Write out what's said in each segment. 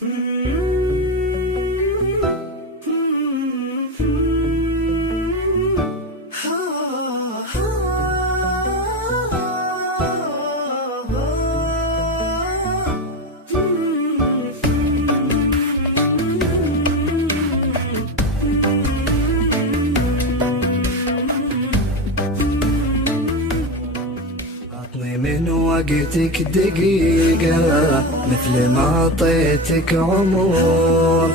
من وقتك دقيقة مثل ما أعطيتك عمر،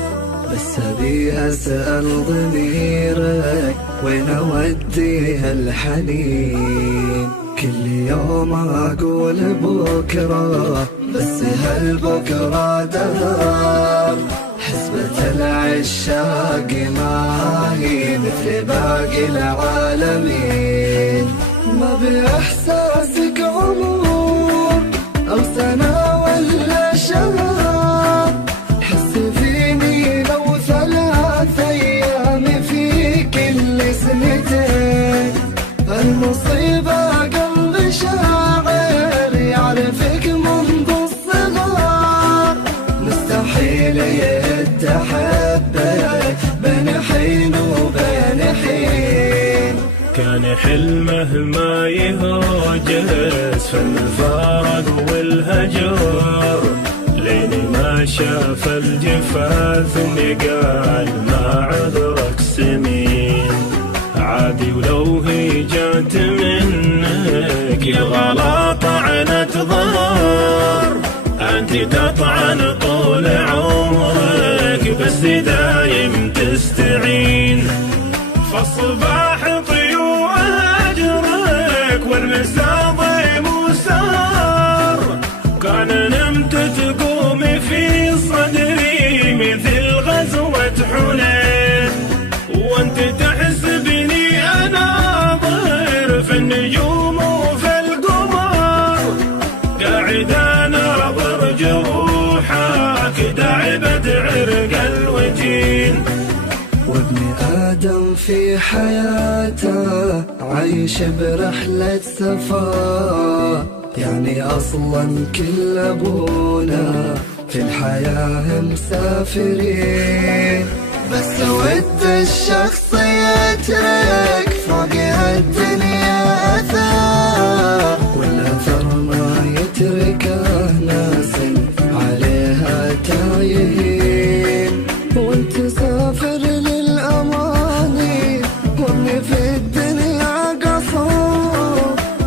بس أبي أسأل ضميرك وين أوديها الحنين. كل يوم أقول بكرة بس هالبكرة دهر، حسبة العشاق ما هي مثل باقي العالمين. ما بإحساسك عمر أو سنة ولا شهر، حس فيني لو 3 أيام في كل سنتين. المصيبة قلب شاعر يعرفك منذ الصغر، مستحيل يتحبك بين حين وبين حين. كان حلمه ما يهوجس في الفارق والهجر، لين ما شاف الجفا ثم قال ما عذرك سمين. عادي ولو هي جات منك يبغى طعنة ظهر، انت تطعن طول عمرك بس دايم تستعين. فالصباح والمساء ضيم وسهر، كان نمت تقومي في صدري مثل غزوة حنين. وانت تحسبني انا ظهر في النجوم وفي القمر، قاعد انا برجروحك داعبة عرق الوجين. وابن آدم في حياته عايش برحلة سفر، يعني أصلا كل أبونا في الحياة مسافرين. بس ود الشخص يترك فوق الدنيا أثر، والأثر ما يتركه ناس عليها تايهين. وانت سافر للأماني وابني في الدنيا قصر،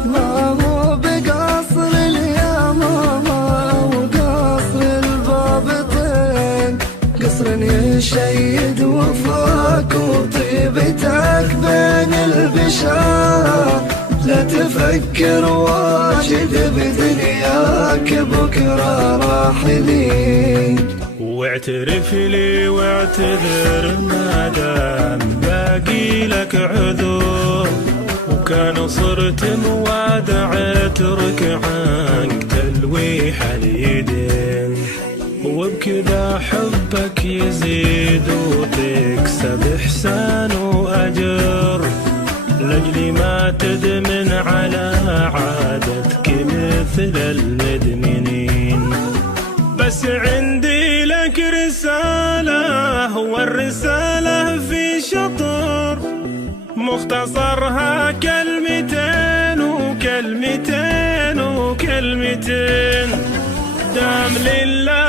ما هو بقصر اليمامة وقصر البابطين. قصر يشيد وفاك وطيبتك بين البشر، لا تفكر واجد بدنياك بكرة راحلين. واعترف لي واعتذر ما دام باقي لك عذر، وكان صرت موادع اترك عنك تلويح اليدين. وبكذا حبك يزيد وتكسب احسان واجر، لاجلي ما تدمن على عادتك مثل المدمنين. بس عندي لك رسالة، والرسالة في شطر مختصرها كلمتين وكلمتين وكلمتين. دام لله